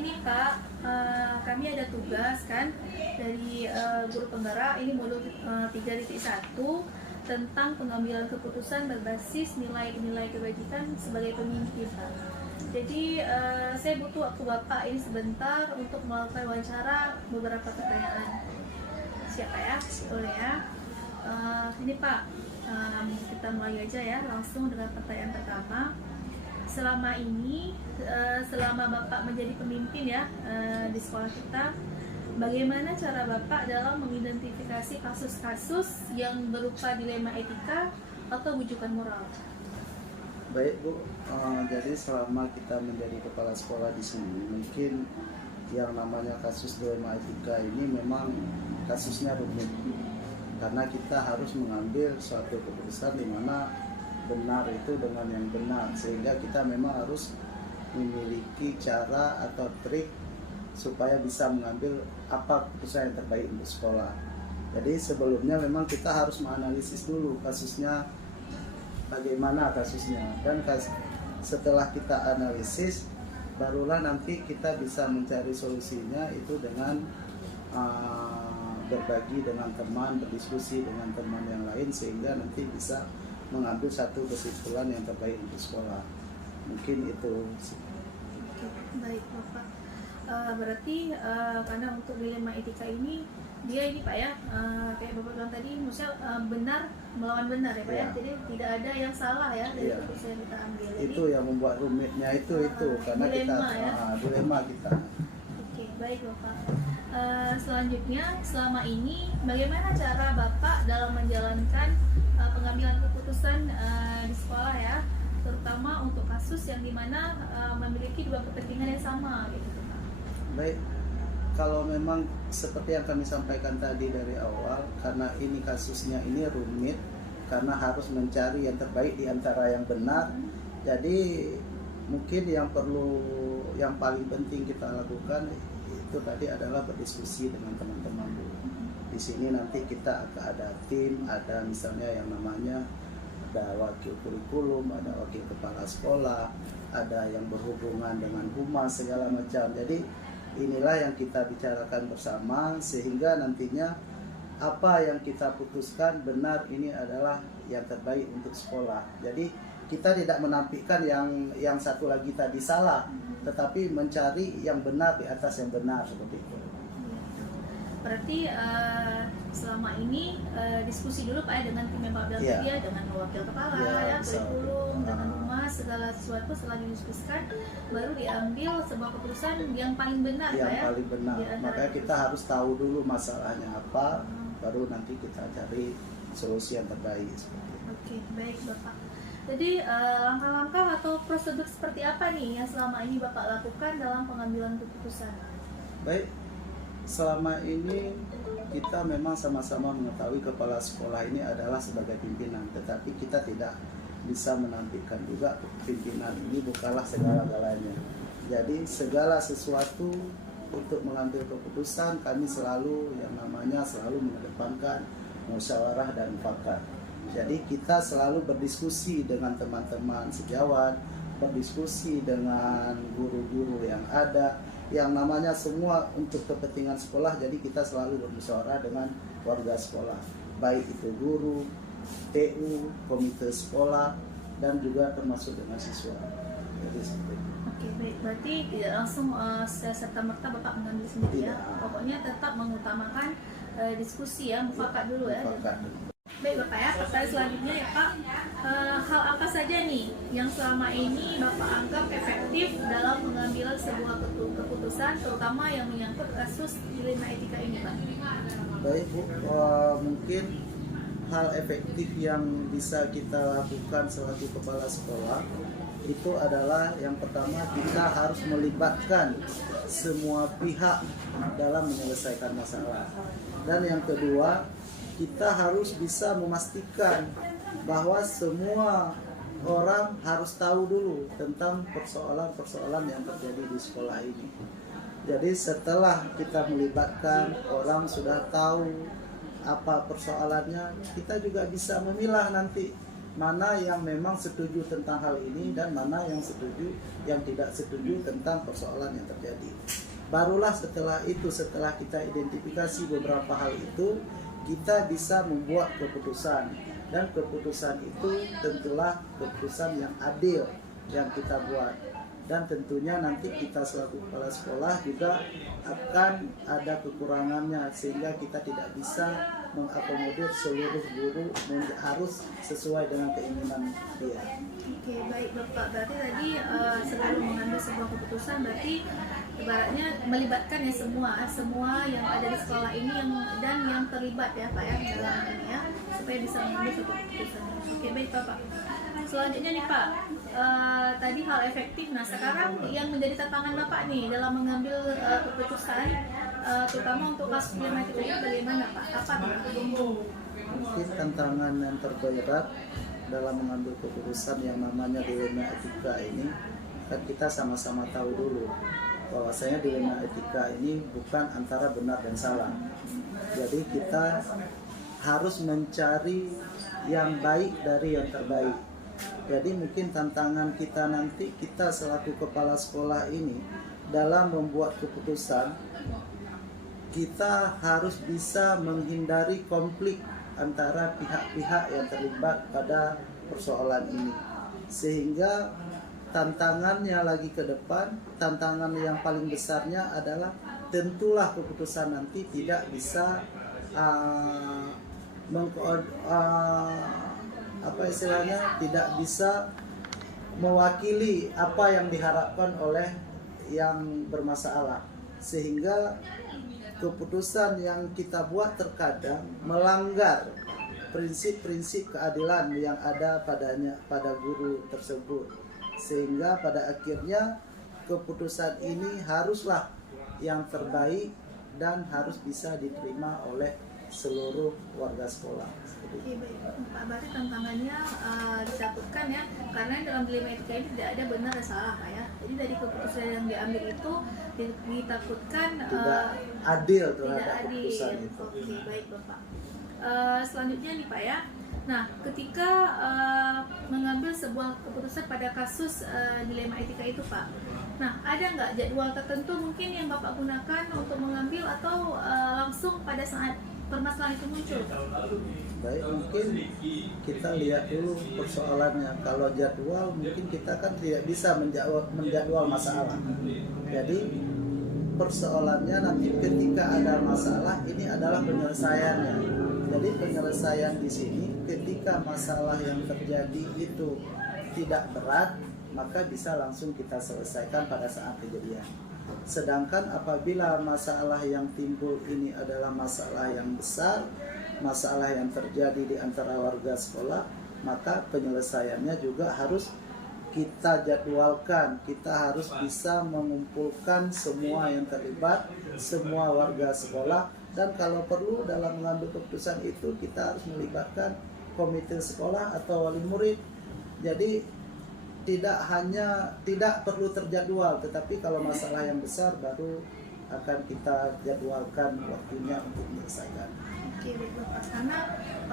ini Kak, kami ada tugas kan dari guru penggerak, ini modul 3.1 tentang pengambilan keputusan berbasis nilai-nilai kebajikan sebagai pemimpin Kak. Jadi saya butuh waktu Bapak ini sebentar untuk melakukan wawancara beberapa pertanyaan. Siapa ya? Boleh ya? Ini Pak, kita mulai aja ya langsung dengan pertanyaan pertama. Selama ini, selama Bapak menjadi pemimpin ya di sekolah kita, bagaimana cara Bapak dalam mengidentifikasi kasus-kasus yang berupa dilema etika atau bujukan moral? Baik Bu, jadi selama kita menjadi kepala sekolah di sini, mungkin yang namanya kasus dilema etika ini memang kasusnya rumit, karena kita harus mengambil suatu keputusan di mana benar itu dengan yang benar, sehingga kita memang harus memiliki cara atau trik supaya bisa mengambil apa keputusan yang terbaik untuk sekolah. Jadi sebelumnya memang kita harus menganalisis dulu kasusnya, bagaimana kasusnya, dan setelah kita analisis barulah nanti kita bisa mencari solusinya itu dengan berbagi dengan teman, berdiskusi dengan teman yang lain, sehingga nanti bisa mengambil satu kesimpulan yang terbaik untuk sekolah. Mungkin itu. Oke, baik Bapak. Berarti karena untuk dilema etika ini dia ini Pak ya, kayak Bapak bilang tadi, maksudnya benar melawan benar ya Pak ya. Jadi tidak ada yang salah ya dari keputusan yang kita ambil. Jadi, itu yang membuat rumitnya itu karena dilema, kita ya? Dilema kita. Oke, baik Bapak. Selanjutnya, selama ini bagaimana cara Bapak dalam menjalankan pengambilan keputusan di sekolah ya, terutama untuk kasus yang dimana memiliki dua kepentingan yang sama gitu Pak? Baik, kalau memang seperti yang kami sampaikan tadi dari awal, karena ini kasusnya ini rumit, karena harus mencari yang terbaik di antara yang benar. Jadi mungkin yang paling penting kita lakukan itu tadi adalah berdiskusi dengan teman-teman dulu. Di sini nanti kita akan ada tim, ada misalnya yang namanya ada wakil kurikulum, ada wakil kepala sekolah, ada yang berhubungan dengan humas segala macam. Jadi inilah yang kita bicarakan bersama, sehingga nantinya apa yang kita putuskan benar ini adalah yang terbaik untuk sekolah. Jadi kita tidak menampilkan yang satu lagi tadi salah, tetapi mencari yang benar di atas yang benar, seperti itu. Berarti selama ini diskusi dulu Pak ya dengan tim yang Pak bilang tadi ya, dengan wakil kepala ya, kurikulum, dengan humas, segala sesuatu setelah didiskusikan baru diambil sebuah keputusan yang paling benar Pak ya. Yang paling benar. Makanya kita harus tahu dulu masalahnya apa, baru nanti kita cari solusi yang terbaik. Oke, baik Bapak. Jadi langkah-langkah atau prosedur seperti apa nih yang selama ini Bapak lakukan dalam pengambilan keputusan? Baik, selama ini kita memang sama-sama mengetahui kepala sekolah ini adalah sebagai pimpinan, tetapi kita tidak bisa menampilkan juga pimpinan ini bukanlah segala-galanya. Jadi segala sesuatu untuk mengambil keputusan kami selalu yang namanya selalu mengedepankan musyawarah dan mufakat. Jadi kita selalu berdiskusi dengan teman-teman sejawat, berdiskusi dengan guru-guru yang ada, yang namanya semua untuk kepentingan sekolah. Jadi kita selalu bermusyawarah dengan warga sekolah, baik itu guru, TU, komite sekolah, dan juga termasuk dengan siswa. Jadi seperti itu. Oke, baik. Berarti tidak langsung serta-merta Bapak mengambil sendiri ya. Pokoknya tetap mengutamakan diskusi ya, mufakat dulu ya. Baik Bapak ya, pertanyaan selanjutnya ya Pak, hal apa saja nih yang selama ini Bapak anggap efektif dalam mengambil sebuah keputusan, terutama yang menyangkut kasus dilema etika ini Pak? Baik Bu, mungkin hal efektif yang bisa kita lakukan selaku kepala sekolah itu adalah yang pertama, kita harus melibatkan semua pihak dalam menyelesaikan masalah, dan yang kedua, kita harus bisa memastikan bahwa semua orang harus tahu dulu tentang persoalan-persoalan yang terjadi di sekolah ini. Jadi setelah kita melibatkan orang sudah tahu apa persoalannya, kita juga bisa memilah nanti mana yang memang setuju tentang hal ini dan mana yang setuju, yang tidak setuju tentang persoalan yang terjadi. Barulah setelah itu, setelah kita identifikasi beberapa hal itu, kita bisa membuat keputusan, dan keputusan itu tentulah keputusan yang adil yang kita buat. Dan tentunya nanti kita selaku kepala sekolah juga akan ada kekurangannya, sehingga kita tidak bisa mengakomodir seluruh guru harus sesuai dengan keinginan dia. Oke, baik Bapak. Berarti tadi sebelum mengambil sebuah keputusan, berarti ibaratnya melibatkan ya semua yang ada di sekolah ini dan yang terlibat ya Pak ya dalam ini ya, supaya bisa mengambil suatu keputusan. Oke, baik Bapak. Selanjutnya nih Pak, tadi hal efektif. Nah sekarang yang menjadi tantangan Bapak nih dalam mengambil keputusan, terutama untuk kasus dilematika ini bagaimana Pak? Apa tuh? Mungkin tantangan yang terberat dalam mengambil keputusan yang namanya dilema etika ini, kan kita sama-sama tahu dulu bahwasanya dilema etika ini bukan antara benar dan salah. Jadi kita harus mencari yang baik dari yang terbaik. Jadi mungkin tantangan kita nanti, kita selaku kepala sekolah ini dalam membuat keputusan, kita harus bisa menghindari konflik antara pihak-pihak yang terlibat pada persoalan ini. Sehingga tantangannya lagi ke depan, tantangan yang paling besarnya adalah tentulah keputusan nanti tidak bisa tidak bisa mewakili apa yang diharapkan oleh yang bermasalah, sehingga keputusan yang kita buat terkadang melanggar prinsip-prinsip keadilan yang ada pada guru tersebut, sehingga pada akhirnya keputusan ini haruslah yang terbaik dan harus bisa diterima oleh seluruh warga sekolah. Oke, baik Pak, berarti tantangannya ditakutkan ya, karena dalam dilema etika ini tidak ada benar dan salah Pak ya. Jadi dari keputusan yang diambil itu ditakutkan tidak adil terhadap keputusan itu. Oke, baik Bapak. Selanjutnya nih Pak ya. Nah, ketika mengambil sebuah keputusan pada kasus dilema etika itu Pak, nah ada nggak jadwal tertentu mungkin yang Bapak gunakan untuk mengambil, atau langsung pada saat permasalahan itu muncul? Baik, mungkin kita lihat dulu persoalannya. Kalau jadwal mungkin kita kan tidak bisa menjadwal masalah. Jadi persoalannya nanti ketika ada masalah, ini adalah penyelesaiannya. Jadi penyelesaian di sini ketika masalah yang terjadi itu tidak berat, maka bisa langsung kita selesaikan pada saat kejadian. Sedangkan apabila masalah yang timbul ini adalah masalah yang besar, masalah yang terjadi di antara warga sekolah, maka penyelesaiannya juga harus kita jadwalkan. Kita harus bisa mengumpulkan semua yang terlibat, semua warga sekolah, dan kalau perlu dalam mengambil keputusan itu kita harus melibatkan komite sekolah atau wali murid. Jadi tidak perlu terjadwal, tetapi kalau masalah yang besar baru akan kita jadwalkan waktunya untuk menyelesaikan. Oke, baik Bapak. Karena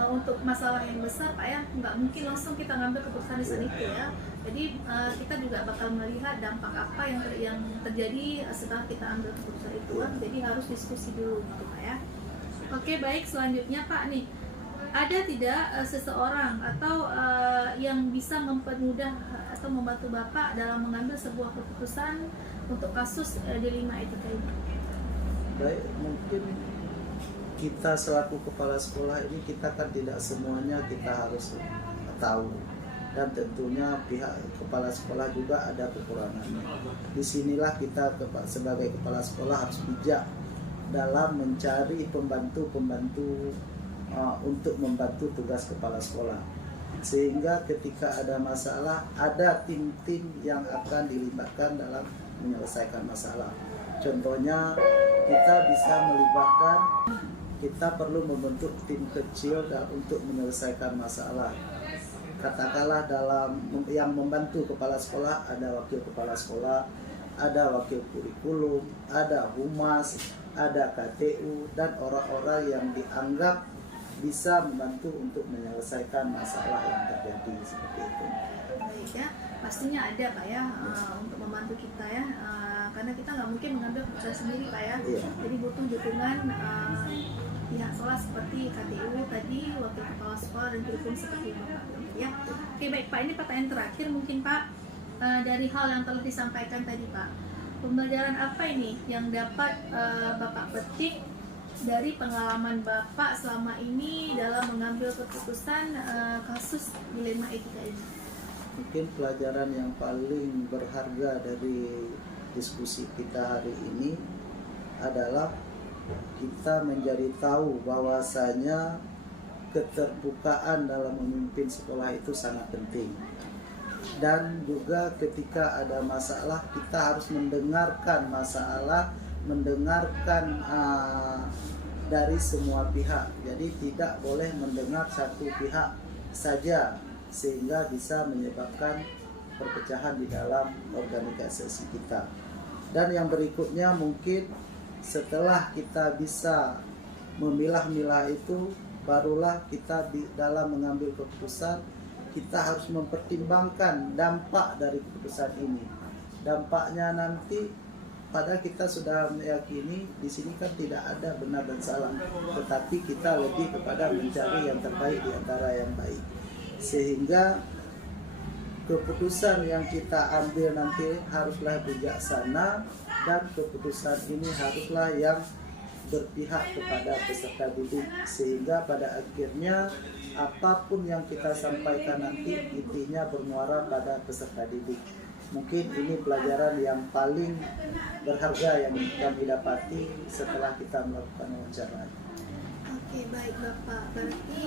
untuk masalah yang besar Pak ya, nggak mungkin langsung kita ngambil keputusan di saat itu ya. Jadi kita juga bakal melihat dampak apa yang terjadi setelah kita ambil keputusan itu kan. Jadi harus diskusi dulu gitu Pak ya. Oke, baik. Selanjutnya Pak nih, ada tidak seseorang atau yang bisa mempermudah atau membantu Bapak dalam mengambil sebuah keputusan untuk kasus dilema etika ini? Baik, mungkin kita selaku kepala sekolah ini, kita kan tidak semuanya kita harus tahu, dan tentunya pihak kepala sekolah juga ada kekurangannya. Disinilah kita sebagai kepala sekolah harus bijak dalam mencari pembantu-pembantu untuk membantu tugas kepala sekolah, sehingga ketika ada masalah ada tim-tim yang akan dilibatkan dalam menyelesaikan masalah. Contohnya kita bisa melibatkan, kita perlu membentuk tim kecil untuk menyelesaikan masalah. Katakanlah dalam yang membantu kepala sekolah ada wakil kepala sekolah, ada wakil kurikulum, ada humas, ada KTU, dan orang-orang yang dianggap bisa membantu untuk menyelesaikan masalah yang terjadi seperti itu. Baik ya, pastinya ada Pak ya untuk membantu kita ya, karena kita nggak mungkin mengambil keputusan sendiri Pak ya. Iya. Jadi butuh dukungan pihak sekolah seperti KTU tadi, wakil kepala sekolah dan kurikulum seperti Bapak ya. Oke baik Pak, ini pertanyaan terakhir mungkin Pak, dari hal yang telah disampaikan tadi Pak, pembelajaran apa ini yang dapat Bapak petik dari pengalaman Bapak selama ini dalam mengambil keputusan kasus dilema etika ini? Mungkin pelajaran yang paling berharga dari diskusi kita hari ini adalah kita menjadi tahu bahwasanya keterbukaan dalam memimpin sekolah itu sangat penting. Dan juga ketika ada masalah kita harus mendengarkan masalah, mendengarkan dari semua pihak. Jadi tidak boleh mendengar satu pihak saja sehingga bisa menyebabkan perpecahan di dalam organisasi kita. Dan yang berikutnya mungkin setelah kita bisa memilah-milah itu, barulah kita dalam mengambil keputusan kita harus mempertimbangkan dampak dari keputusan ini. Dampaknya nanti padahal kita sudah meyakini di sini kan tidak ada benar dan salah, tetapi kita lebih kepada mencari yang terbaik di antara yang baik. Sehingga keputusan yang kita ambil nanti haruslah bijaksana dan keputusan ini haruslah yang berpihak kepada peserta didik, sehingga pada akhirnya apapun yang kita sampaikan nanti intinya bermuara pada peserta didik. Mungkin ini pelajaran yang paling berharga yang kami dapati setelah kita melakukan wawancara. Oke baik Bapak, berarti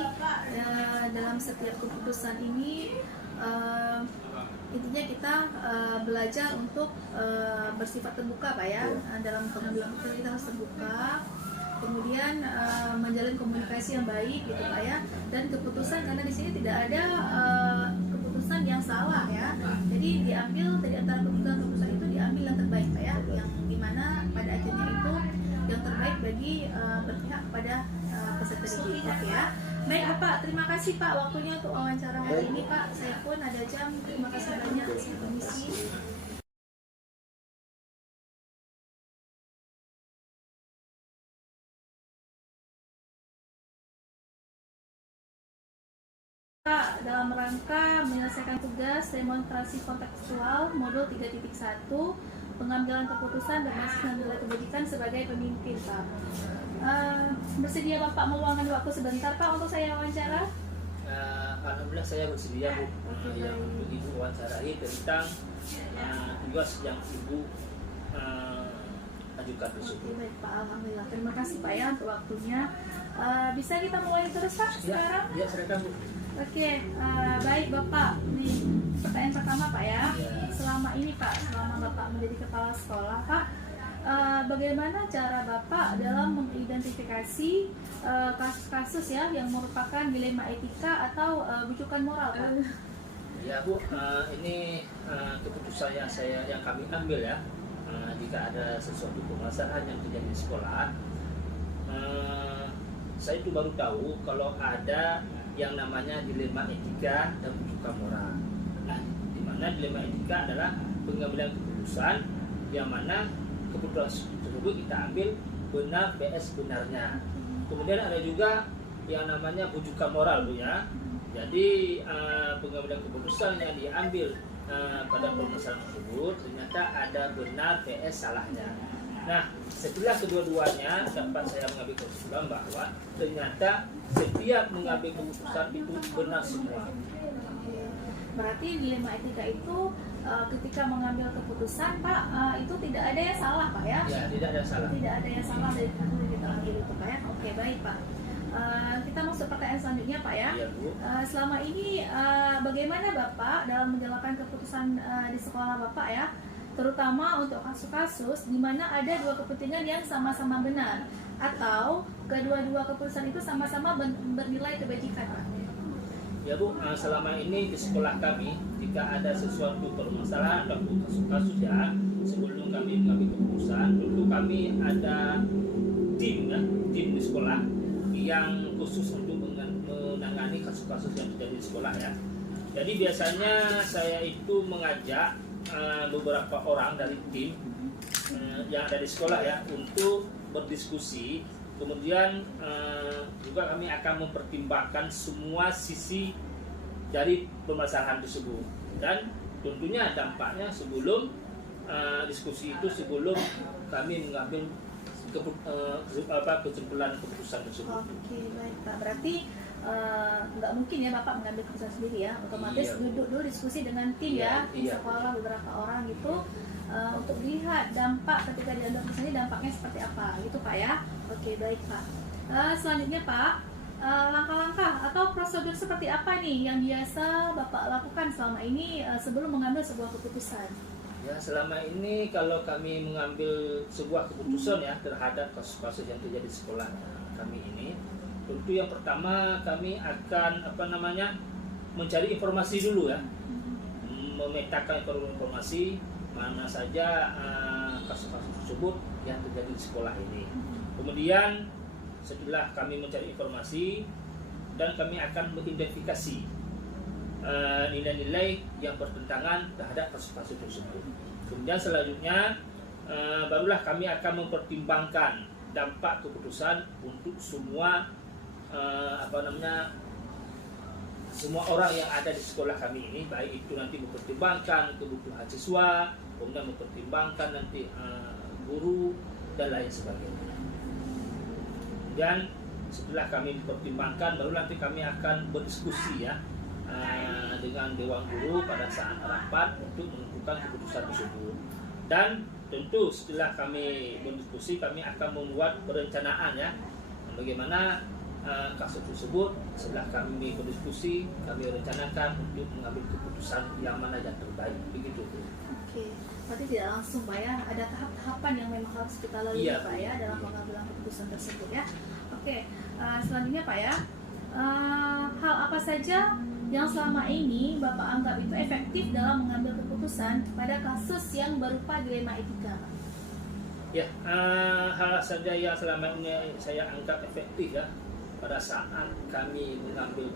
dalam setiap keputusan ini intinya kita belajar untuk bersifat terbuka Pak ya. Dalam pengambilan keputusan kita harus terbuka, kemudian menjalin komunikasi yang baik gitu Pak ya. Dan keputusan, karena di sini tidak ada keputusan yang salah ya, jadi diambil dari antara keputusan itu diambil yang terbaik Pak ya, yang dimana pada akhirnya itu yang terbaik bagi berpihak kepada peserta didik. Oke ya. Baik Bapak, terima kasih Pak waktunya untuk wawancara hari ini Pak. Saya pun ada jam, terima kasih banyak. Saya permisi. Pak, dalam rangka menyelesaikan tugas demonstrasi kontekstual modul 3.1 pengambilan keputusan berbasis nilai kebajikan sebagai pemimpin Pak. Bersedia Bapak meluangkan waktu sebentar Pak untuk saya wawancara? Alhamdulillah saya bersedia Bu, yang untuk Ibu wawancarai tentang tugas yang Ibu ajukan tersebut. Oke, baik Pak, alhamdulillah. Terima kasih Pak ya untuk waktunya. Bisa kita mulai terus Pak sekarang? Ya, silakan Bu. Oke, baik Bapak. Nih pertanyaan pertama Pak ya. Selama ini Pak, selama Bapak menjadi kepala sekolah Pak, bagaimana cara Bapak dalam mengidentifikasi kasus-kasus ya yang merupakan dilema etika atau bujukan moral Pak? Ya Bu, ini keputusan yang kami ambil ya. Jika ada sesuatu permasalahan yang terjadi di sekolah, saya itu baru tahu kalau ada yang namanya dilema etika dan bujukan moral. Nah, di mana dilema etika adalah pengambilan keputusan yang mana keputusan tersebut kita ambil benar vs benarnya. Kemudian ada juga yang namanya bujukan moral Bu ya. Jadi pengambilan keputusan yang diambil pada permasalahan tersebut ternyata ada benar vs salahnya. Nah, setelah kedua-duanya dapat saya mengambil kesimpulan bahwa ternyata setiap mengambil keputusan itu benar semua. Berarti dilema etika itu ketika mengambil keputusan Pak, itu tidak ada yang salah Pak ya? Ya, tidak ada salah. Tidak ada yang salah dari keputusan yang kita ambil itu Pak ya? Oke, baik Pak. Kita masuk pertanyaan selanjutnya Pak ya. Ya, Bu. Selama ini bagaimana Bapak dalam menjalankan keputusan di sekolah Bapak ya, terutama untuk kasus-kasus di mana ada dua kepentingan yang sama-sama benar atau kedua-dua keputusan itu sama-sama bernilai kebajikan Pak? Ya Bu, selama ini di sekolah kami jika ada sesuatu permasalahan atau kasus-kasus ya, sebelum kami mengambil keputusan, tentu kami ada tim ya, tim di sekolah yang khusus untuk dengan menangani kasus-kasus yang terjadi di sekolah ya. Jadi biasanya saya itu mengajak beberapa orang dari tim yang ada di sekolah ya untuk berdiskusi. Kemudian juga kami akan mempertimbangkan semua sisi dari permasalahan tersebut dan tentunya dampaknya sebelum diskusi itu, sebelum kami mengambil kesimpulan keputusan tersebut. Oke, baik Pak. Berarti nggak mungkin ya Bapak mengambil keputusan sendiri ya. Otomatis Iya. duduk dulu diskusi dengan tim ya, di Iya. sekolah beberapa orang gitu untuk dilihat dampak ketika diambil keputusan ini dampaknya seperti apa gitu Pak ya. Oke, baik Pak. Selanjutnya Pak, langkah-langkah atau prosedur seperti apa nih yang biasa Bapak lakukan selama ini sebelum mengambil sebuah keputusan? Ya, selama ini kalau kami mengambil sebuah keputusan ya terhadap kasus-kasus yang terjadi di sekolah kami ini, tentu yang pertama kami akan mencari informasi dulu ya, memetakan informasi mana saja kasus-kasus tersebut yang terjadi di sekolah ini. Kemudian setelah kami mencari informasi dan kami akan mengidentifikasi nilai-nilai yang bertentangan terhadap kasus-kasus tersebut. Kemudian selanjutnya barulah kami akan mempertimbangkan dampak keputusan untuk semua semua orang yang ada di sekolah kami ini, baik itu nanti mempertimbangkan kebutuhan siswa, kemudian mempertimbangkan nanti guru dan lain sebagainya. Dan setelah kami mempertimbangkan, baru nanti kami akan berdiskusi ya dengan Dewan Guru pada saat rapat untuk menentukan keputusan tersebut. Dan tentu setelah kami berdiskusi, kami akan membuat perencanaan ya, bagaimana kasus tersebut. Setelah kami berdiskusi, kami rencanakan untuk mengambil keputusan yang mana yang terbaik, begitu. Oke, berarti tidak langsung Pak ya, ada tahap-tahapan yang memang harus kita lalui Iya, Pak ya dalam pengambilan keputusan tersebut ya. Oke, selanjutnya Pak ya, hal apa saja yang selama ini Bapak anggap itu efektif dalam mengambil keputusan pada kasus yang berupa dilema etika? Ya, hal saja yang selama ini saya anggap efektif ya pada saat kami mengambil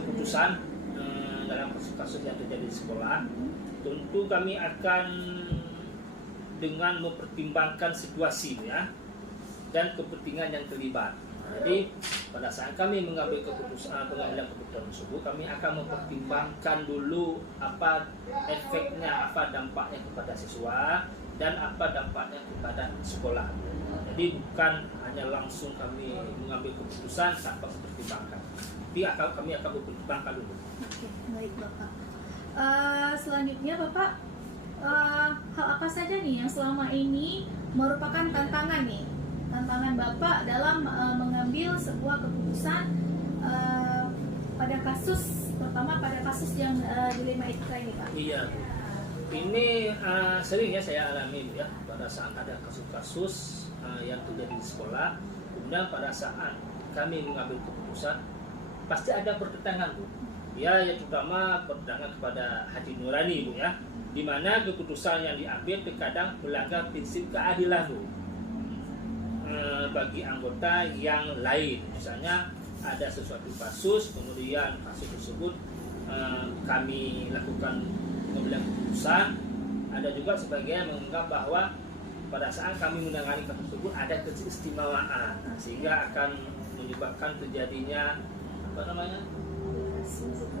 keputusan dalam kasus-kasus yang terjadi di sekolah. Tentu kami akan dengan mempertimbangkan situasi ya dan kepentingan yang terlibat. Jadi pada saat kami mengambil pengambilan keputusan tersebut, kami akan mempertimbangkan dulu apa efeknya, apa dampaknya kepada siswa dan apa dampaknya kepada sekolah. Jadi bukan hanya langsung kami mengambil keputusan tanpa mempertimbangkan. Tapi kami akan mempertimbangkan dulu. Oke, baik Bapak. Selanjutnya Bapak, hal apa saja nih yang selama ini merupakan tantangan Bapak dalam mengambil sebuah keputusan pada kasus, terutama pada kasus yang dilema etika ini Pak? Iya, ini sering ya saya alami ya pada saat ada kasus-kasus yang terjadi di sekolah. Kemudian pada saat kami mengambil keputusan pasti ada pertentangan Bu. Ya, terutama pertentangan kepada hati nurani Bu ya, di mana keputusan yang diambil terkadang melanggar prinsip keadilan Bu bagi anggota yang lain. Misalnya ada sesuatu kasus, kemudian kasus tersebut kami lakukan pengambilan keputusan. Ada juga sebagian menganggap bahwa pada saat kami menangani kasus tersebut ada keistimewaan, sehingga akan menyebabkan terjadinya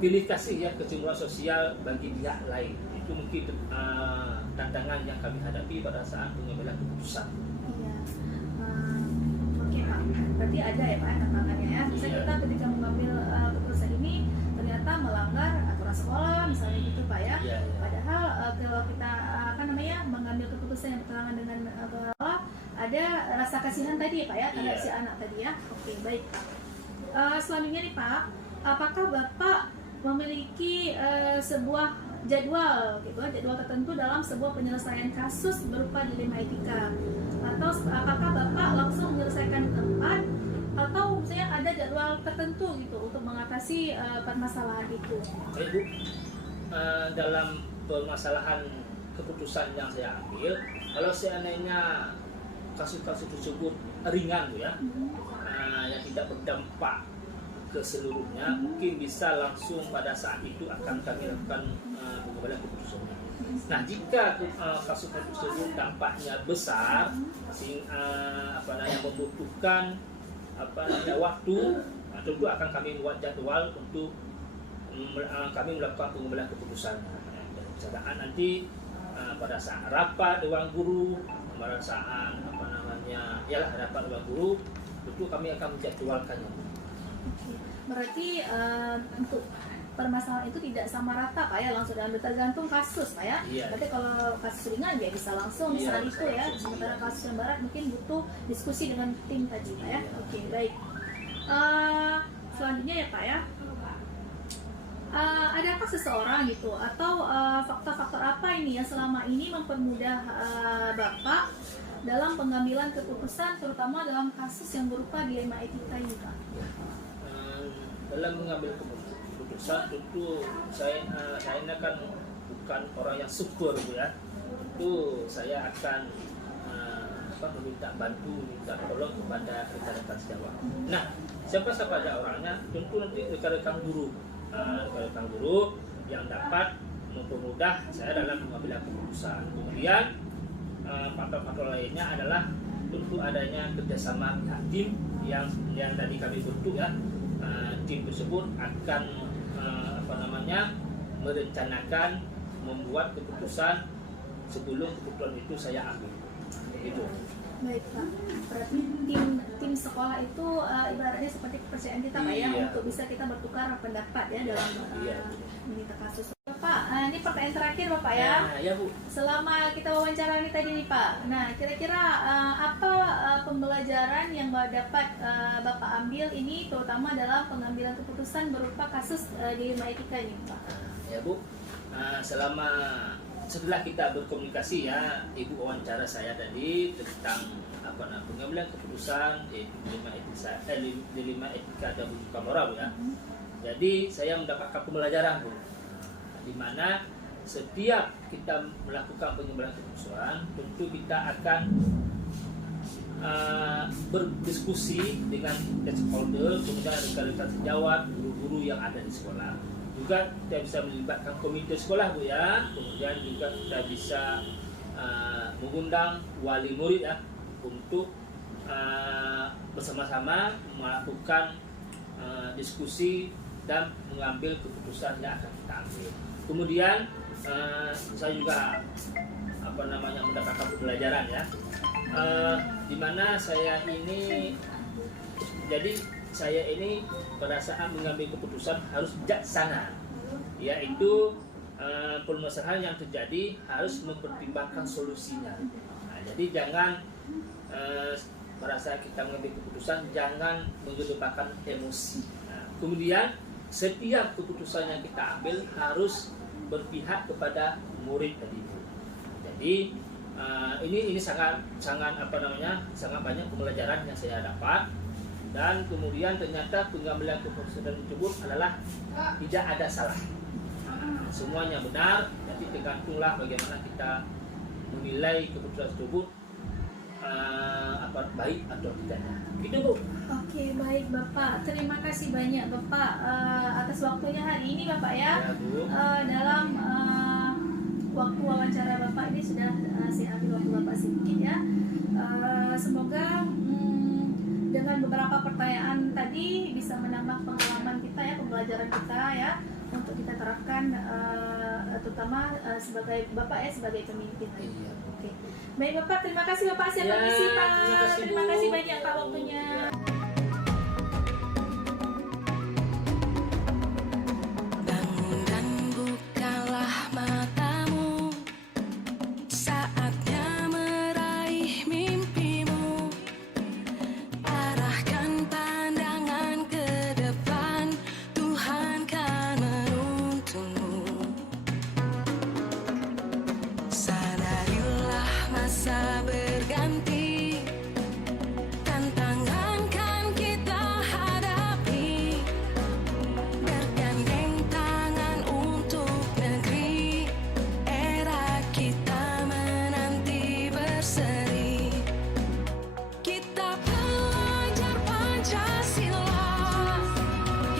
pilih kasih ya, kecenderungan sosial bagi pihak lain. Itu mungkin tantangan yang kami hadapi pada saat pengambilan keputusan. Iya. Oke Pak, berarti ada ya Pak tantangannya ya. Bisa Iya. kita ketika mengambil keputusan ini ternyata melanggar aturan sekolah misalnya gitu Pak ya. Iya, iya. Padahal kalau kita mengambil keputusan yang bertentangan dengan sekolah, ada rasa kasihan tadi ya Pak ya terhadap Iya. si anak tadi ya. Oke, baik Pak. Selanjutnya nih Pak, apakah Bapak memiliki sebuah jadwal tertentu dalam sebuah penyelesaian kasus berupa dilema etika, atau apakah Bapak langsung menyelesaikan di tempat atau misalnya ada jadwal tertentu gitu untuk mengatasi permasalahan itu? Baik Bu, dalam permasalahan keputusan yang saya ambil, kalau seandainya kasus-kasus tersebut ringan Bu ya, tidak berdampak ke seluruhnya, mungkin bisa langsung pada saat itu akan kami lakukan pengembalian keputusannya. Nah, jika kasus tersebut dampaknya besar, membutuhkan waktu, tentu akan kami buat jadwal untuk kami melakukan pengembalian keputusan. Keadaan nanti pada saat rapat dewan guru, pada saat rapat dewan guru, tentu kami akan menjadwalkannya. Berarti untuk permasalahan itu tidak sama rata Pak ya, langsung tergantung kasus Pak ya. Iya. Berarti kalau kasus ringan dia bisa langsung saat itu ya. Sementara kasus yang berat mungkin butuh diskusi dengan tim tadi Pak ya. Oke, baik. Selanjutnya ya Pak ya. Adakah seseorang gitu atau faktor-faktor apa ini yang selama ini mempermudah Bapak dalam pengambilan keputusan, terutama dalam kasus yang berupa dilema etika ini Pak? Dalam mengambil keputusan, tentu saya kan bukan orang yang super ya. Tentu saya akan meminta tolong kepada rekan-rekan sejawat. Nah, siapa saja orangnya, tentu nanti rekan-rekan guru yang dapat mempermudah saya dalam mengambil keputusan. Kemudian faktor-faktor lainnya adalah tentu adanya kerjasama pihak tim yang tadi kami bentuk ya. Tim tersebut akan merencanakan membuat keputusan sebelum keputusan itu saya ambil. Begitu. Baik Pak, berarti tim sekolah itu ibaratnya seperti kepercayaan kita Pak ya, untuk bisa kita bertukar pendapat ya dalam meminta kasus. Pak, ini pertanyaan terakhir Bapak ya. Ya Bu. Selama kita wawancara ini tadi nih Pak, nah kira-kira apa pembelajaran yang dapat Bapak ambil ini terutama dalam pengambilan keputusan berupa kasus dilema etika ini Pak? Ya Bu, setelah kita berkomunikasi ya, Ibu wawancara saya tadi tentang pengambilan keputusan dilema etika dan buka moral ya. Jadi saya mendapatkan pembelajaran Bu, di mana setiap kita melakukan pengambilan keputusan, tentu kita akan berdiskusi dengan stakeholder, kemudian rekan-rekan sejawat, guru-guru yang ada di sekolah. Juga kita bisa melibatkan komite sekolah Bu ya, kemudian juga kita bisa mengundang wali murid ya untuk bersama-sama melakukan diskusi dan mengambil keputusan yang akan kita ambil. Kemudian saya juga mendapatkan pembelajaran ya, di mana saya ini pada saat mengambil keputusan harus bijaksana, yaitu permasalahan yang terjadi harus mempertimbangkan solusinya. Nah, jadi jangan pada saat kita mengambil keputusan jangan mengedepankan emosi. Nah, kemudian setiap keputusan yang kita ambil harus berpihak kepada murid tadi. Jadi ini sangat banyak pembelajaran yang saya dapat. Dan kemudian ternyata pengambilan keputusan tersebut adalah tidak ada salah, semuanya benar. Jadi tergantunglah bagaimana kita menilai keputusan tersebut baik atau tidaknya. Gitu Bu. Oke, baik Bapak. Terima kasih banyak Bapak atas waktunya hari ini Bapak ya. Ya Bu. Dalam waktu wawancara Bapak ini sudah saya ambil waktu Bapak sedikit ya. Semoga dengan beberapa pertanyaan tadi bisa menambah pengalaman kita ya, pembelajaran kita ya, untuk kita terapkan terutama sebagai Bapak ya, sebagai pemimpin. Iya. Oke. Baik Bapak, terima kasih Bapak, saya permisi Pak. Terima kasih banyak Pak waktunya.